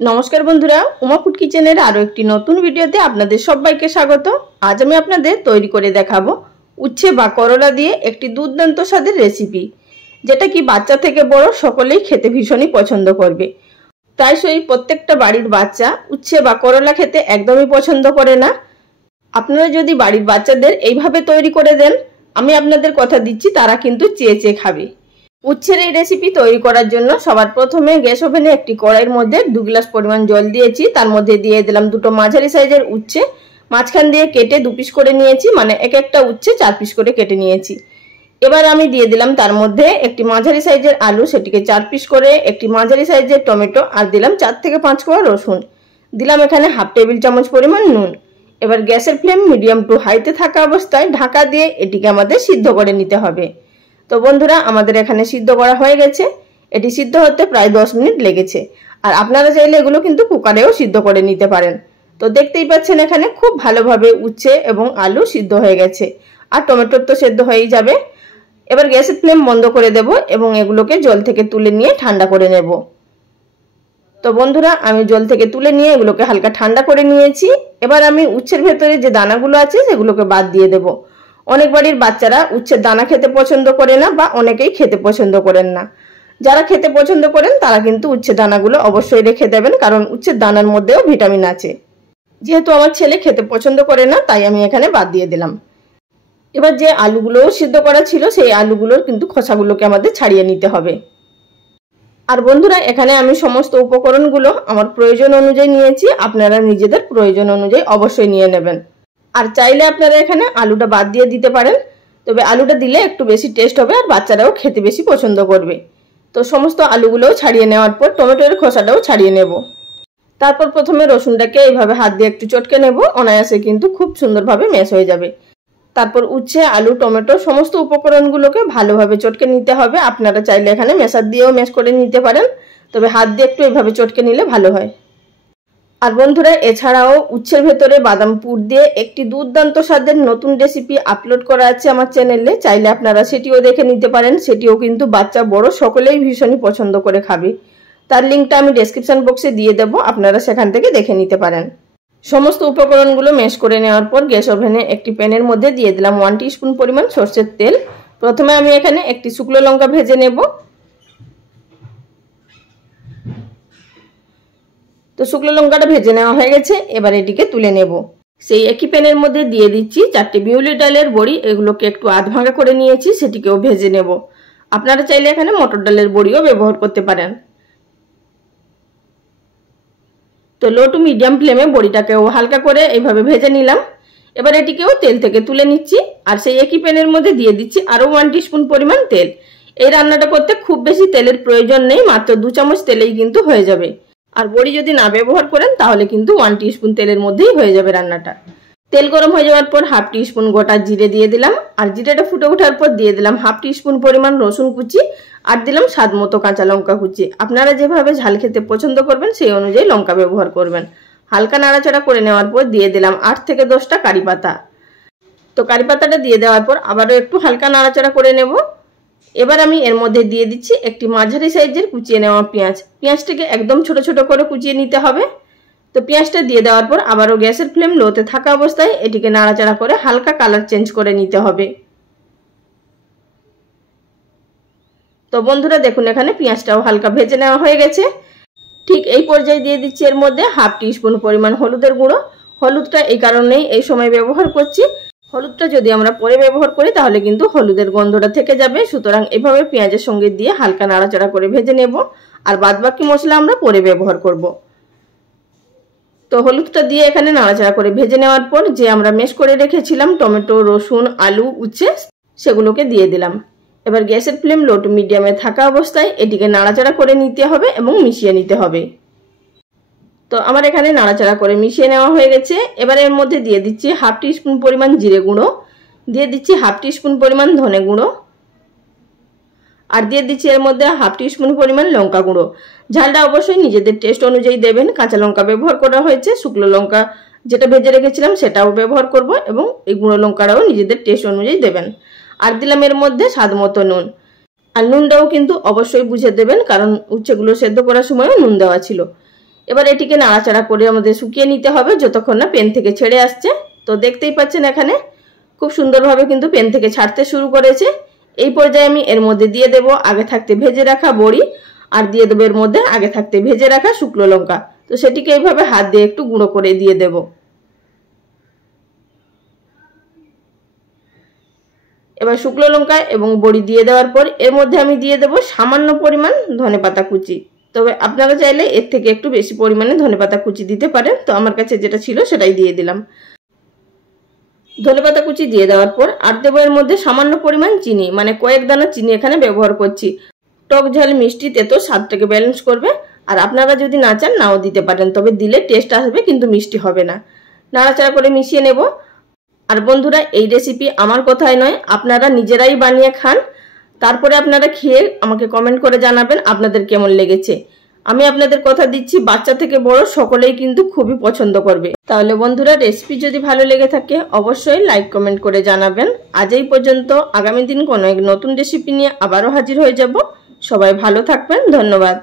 नमस्कार बंधुरा उमा फूड किचेनेर आरो एकटी नतून भिडियोते आपनादेर सबाइके स्वागत। आज आमि आपनादेर तैरी करे देखाबो उच्छे बा करला दिये एकटी दुर्दान्त स्वादेर रेसिपि, जेटा कि बाच्चा थेके बड़ो सकलेई खेते भीषणई पछंद करबे। प्रायशई प्रत्येकटा बाड़िर बाच्चा उच्छे बा करला खेते एकदमई पछंद करे ना। आपनारा जोदि बाड़िर बाच्चादेर एइभाবে तैरी करे देन, आमि आपनादेर कथा दिच्छि तारा किन्तु চেয়ে চেয়ে खाबे। উচ্ছের এই রেসিপি তৈরি করার জন্য সবার প্রথমে গ্যাস ওভেনে একটি কড়াইয়ের মধ্যে 2 গ্লাস পরিমাণ জল দিয়েছি। তার মধ্যে দিয়ে দিলাম দুটো মাঝারি সাইজের উচ্ছে, মাঝখান দিয়ে কেটে 2 পিস করে নিয়েছি, মানে এক একটা উচ্ছে 4 পিস করে কেটে নিয়েছি। এবার আমি দিয়ে দিলাম তার মধ্যে একটি মাঝারি সাইজের আলু, সেটিকে 4 পিস করে, একটি মাঝারি সাইজের টমেটো, আর দিলাম 4 থেকে 5 কোয়া রসুন। দিলাম এখানে হাফ টেবিল চামচ পরিমাণ নুন। এবার গ্যাসের ফ্লেম মিডিয়াম টু হাইতে থাকা অবস্থায় ঢাকা দিয়ে এটিকে আমাদের সিদ্ধ করে নিতে হবে। तो बंधुरा आमादेर एखाने सिद्ध करा हये गेछे, एटी सिद्ध होते प्राय 10 मिनिट लेगेछे। और आपनारा चाइले एगुलो किन्तु कुकारेও सिद्ध करे निते पारेन। तो देखतेई पाच्छेन एखाने खूब भालोभाबे उচ্ছে एबं आलू सिद्ध हये गेछे, और टमेटो तो सिद्ध हयेई जाबे। एबार ग्यासेर फ्लेम बंद करे देब एबं एगुलोके जल थेके तुले निये ठंडा करे नेब। तो बंधुरा आमी जल थेके तुले निये एगुलोके हालका ठंडा करे नियेछि। एबार आमी उच्छेर भेतरे जे दानागुलो आछे सेगुलोके बाद दिये देब। अनेक बाड़िर बाच्चारा उच्छेर दाना खेते पछंद करे ना, बा अनेकेई खेते पछंद करेन ना। যারা খেতে পছন্দ করেন তারা কিন্তু উচ্ছে দানাগুলো অবশ্যই রেখে দেবেন, কারণ উচ্ছের দানার মধ্যেও ভিটামিন আছে। যেহেতু আমার ছেলে খেতে পছন্দ করে না, তাই আমি এখানে বাদ দিয়ে দিলাম। এবার যে আলুগুলো সিদ্ধ করা ছিল সেই আলুগুলোর কিন্তু খোসাগুলোকে আমাদের ছাড়িয়ে নিতে হবে। আর বন্ধুরা এখানে আমি সমস্ত উপকরণগুলো আমার প্রয়োজন অনুযায়ী নিয়েছি, আপনারা নিজেদের প্রয়োজন অনুযায়ী অবশ্যই নিয়ে নেবেন। আর চাইলে আপনারা এখানে আলুটা বাদ দিয়ে দিতে পারেন, তবে আলুটা দিলে একটু বেশি টেস্ট হবে আর বাচ্চারাও খেতে বেশি পছন্দ করবে। তো সমস্ত আলুগুলোও ছাড়িয়ে নেওয়ার পর টমেটোর খোসাটাও ছাড়িয়ে নেব। তারপর প্রথমে রসুনটাকে এইভাবে হাত দিয়ে একটু চটকে নেব, অনায়াসে কিন্তু খুব সুন্দরভাবে ম্যাশ হয়ে যাবে। তারপর উচ্ছে, আলু, টমেটো সমস্ত উপকরণগুলোকে ভালোভাবে চটকে নিতে হবে। আপনারা চাইলে এখানে ম্যাশার দিয়েও ম্যাশ করে নিতে পারেন, তবে হাত দিয়ে একটু এইভাবে চটকে নিলে ভালো হয়। আর বন্ধুরা এছাড়াও উচ্ছের ভেতরে বাদাম পুর দিয়ে একটি দুর্দান্ত স্বাদের নতুন রেসিপি আপলোড করা আছে আমার চ্যানেলে, চাইলে আপনারা সেটিও দেখে নিতে পারেন। সেটিও কিন্তু বাচ্চা বড় সকলেই ভীষণই পছন্দ করে খাবে। তার লিঙ্কটা আমি ডেসক্রিপশন বক্সে দিয়ে দেব, আপনারা সেখান থেকে দেখে নিতে পারেন। সমস্ত উপকরণগুলো ম্যাশ করে নেওয়ার পর গ্যাস ওভেনে একটি প্যানের মধ্যে দিয়ে দিলাম 1 টিস্পুন পরিমাণ সরষের তেল। প্রথমে আমি এখানে একটি শুকনো লঙ্কা ভেজে নেব। তো শুকনো লঙ্কাটা ভেজে নেওয়া হয়ে গেছে, এবার এটিকে তুলে নেব। সেই একই প্যানের মধ্যে দিয়ে দিচ্ছি 4টি বিউলি ডালের বড়ি, এগুলোকে একটু আধ ভাঙা করে নিয়েছি, সেটিকেও ভেজে নেব। আপনারা চাইলে এখানে মটর ডালের বড়িও ব্যবহার করতে পারেন। তো লো টু মিডিয়াম ফ্লেমে বড়িটাকেও হালকা করে এইভাবে ভেজে নিলাম। এবার এটিকেও তেল থেকে তুলে নিচ্ছি, আর সেই একই প্যানের মধ্যে দিয়ে দিচ্ছি আরও 1 টিস্পুন পরিমাণ তেল। এই রান্নাটা করতে খুব বেশি তেলের প্রয়োজন নেই, মাত্র 2 চামচ তেলেই কিন্তু হয়ে যাবে। আর বড়ি যদি না ব্যবহার করেন তাহলে কিন্তু 1 টিস্পুন তেলের মধ্যেই হয়ে যাবে রান্নাটা। তেল গরম হয়ে যাওয়ার পর হাফ টিস্পুন গোটা জিরে দিয়ে দিলাম, আর জিরেটা ফুটে ওঠার পর দিয়ে দিলাম হাফ টিস্পুন পরিমাণ রসুন কুচি, আর দিলাম স্বাদ মতো কাঁচা লঙ্কা কুচি। আপনারা যেভাবে ঝাল খেতে পছন্দ করবেন সেই অনুযায়ী লঙ্কা ব্যবহার করবেন। হালকা নাড়াচাড়া করে নেওয়ার পর দিয়ে দিলাম 8 থেকে 10টা কারি পাতা। তো কারি পাতাটা দিয়ে দেওয়ার পর আবারও একটু হালকা নাড়াচাড়া করে নেব। এবার আমি এর মধ্যে দিয়ে দিচ্ছি একটি মাঝারি সাইজের কুচিয়ে নেওয়া পেঁয়াজ। পেঁয়াজটাকে একদম ছোট ছোট করে কুচিয়ে নিতে হবে। তো পেঁয়াজটা দিয়ে দেওয়ার পর আবারও গ্যাসের ফ্লেম লোতে থাকা অবস্থায় এটিকে নাড়াচাড়া করে হালকা কালার চেঞ্জ করে নিতে হবে। তো বন্ধুরা দেখুন এখানে পেঁয়াজটাও হালকা ভেজে নেওয়া হয়ে গেছে। ঠিক এই পর্যায়ে দিয়ে দিচ্ছি এর মধ্যে হাফ টিস্পুন পরিমাণ হলুদের গুঁড়ো। হলুদটা এই কারণেই এই সময় ব্যবহার করছি, হলুদটা যদি আমরা পরে ব্যবহার করি তাহলে কিন্তু হলুদের গন্ধটা থেকে যাবে। সুতরাং এভাবে পেঁয়াজের সঙ্গে দিয়ে হালকা নাড়াচাড়া করে ভেজে নেব, আর বাদবাকি মশলা আমরা পরে ব্যবহার করব। তো হলুদটা দিয়ে এখানে নাড়াচাড়া করে ভেজে নেওয়ার পর যে আমরা ম্যাশ করে রেখেছিলাম টমেটো, রসুন, আলু, উচ্ছে, সেগুলোকে দিয়ে দিলাম। এবার গ্যাসের ফ্লেম লো টু মিডিয়ামে থাকা অবস্থায় এটিকে নাড়াচাড়া করে নিতে হবে এবং মিশিয়ে নিতে হবে। তো আমার এখানে নাড়াচাড়া করে মিশিয়ে নেওয়া হয়ে গেছে। এবার এর মধ্যে দিয়ে দিচ্ছি হাফ টিস্পুন পরিমাণ জিরে গুঁড়ো, দিয়ে দিচ্ছি হাফ টিস্পুন পরিমাণ ধনে গুঁড়ো, আর দিয়ে দিচ্ছি এর মধ্যে হাফ টিস্পুন পরিমাণ লঙ্কা গুঁড়ো। ঝালটা অবশ্যই নিজেদের টেস্ট অনুযায়ী দেবেন। কাঁচা লঙ্কা ব্যবহার করা হয়েছে, শুকনো লঙ্কা যেটা ভেজে রেখেছিলাম সেটাও ব্যবহার করব, এবং এই গুঁড়ো লঙ্কাটাও নিজেদের টেস্ট অনুযায়ী দেবেন। আর দিলাম এর মধ্যে স্বাদ মতো নুন। আর নুনটাও কিন্তু অবশ্যই বুঝে দেবেন, কারণ উচ্ছেগুলো সেদ্ধ করার সময়ও নুন দেওয়া ছিল। এবার এটিকে নাড়াচাড়া করে আমাদের শুকিয়ে নিতে হবে যতক্ষণ না প্যান থেকে ছেড়ে আসছে। তো দেখতেই পাচ্ছেন এখানে খুব সুন্দরভাবে কিন্তু প্যান থেকে ছাড়তে শুরু করেছে। এই পর্যায়ে আমি এর মধ্যে দিয়ে দেব আগে থাকতে ভেজে রাখা বড়ি, আর দিয়ে দেবো এর মধ্যে আগে থাকতে ভেজে রাখা শুকনো লঙ্কা। তো সেটিকে এইভাবে হাত দিয়ে একটু গুঁড়ো করে দিয়ে দেব। এবার শুকনো লঙ্কা এবং বড়ি দিয়ে দেওয়ার পর এর মধ্যে আমি দিয়ে দেব সামান্য পরিমাণ ধনেপাতা কুচি। তবে আপনারা চাইলে এর থেকে একটু বেশি পরিমাণে ধনেপাতা কুচি দিতে পারেন। তো আমার কাছে যেটা ছিল সেটাই দিয়ে দিলাম। ধনেপাতা কুচি দিয়ে দেওয়ার পর আর দেবো এর মধ্যে সামান্য পরিমাণ চিনি, মানে কয়েক দানা চিনি এখানে ব্যবহার করছি। টক ঝাল মিষ্টি তেতো স্বাদটাকে ব্যালেন্স করবে। আর আপনারা যদি না চান নাও দিতে পারেন, তবে দিলে টেস্ট আসবে কিন্তু মিষ্টি হবে না। নাড়াচাড়া করে মিশিয়ে নেব। আর বন্ধুরা, এই রেসিপি আমার কথাই নয়, আপনারা নিজেরাই বানিয়ে খান, তারপরে আপনারা খেয়ে আমাকে কমেন্ট করে জানাবেন আপনাদের কেমন লেগেছে। আমি আপনাদের কথা দিচ্ছি, বাচ্চা থেকে বড় সকলেই কিন্তু খুবই পছন্দ করবে। তাহলে বন্ধুরা, রেসিপি যদি ভালো লেগে থাকে অবশ্যই লাইক কমেন্ট করে জানাবেন। আজ এই পর্যন্ত, আগামী দিন কোনো এক নতুন রেসিপি নিয়ে আবারও হাজির হয়ে যাব। সবাই ভালো থাকবেন, ধন্যবাদ।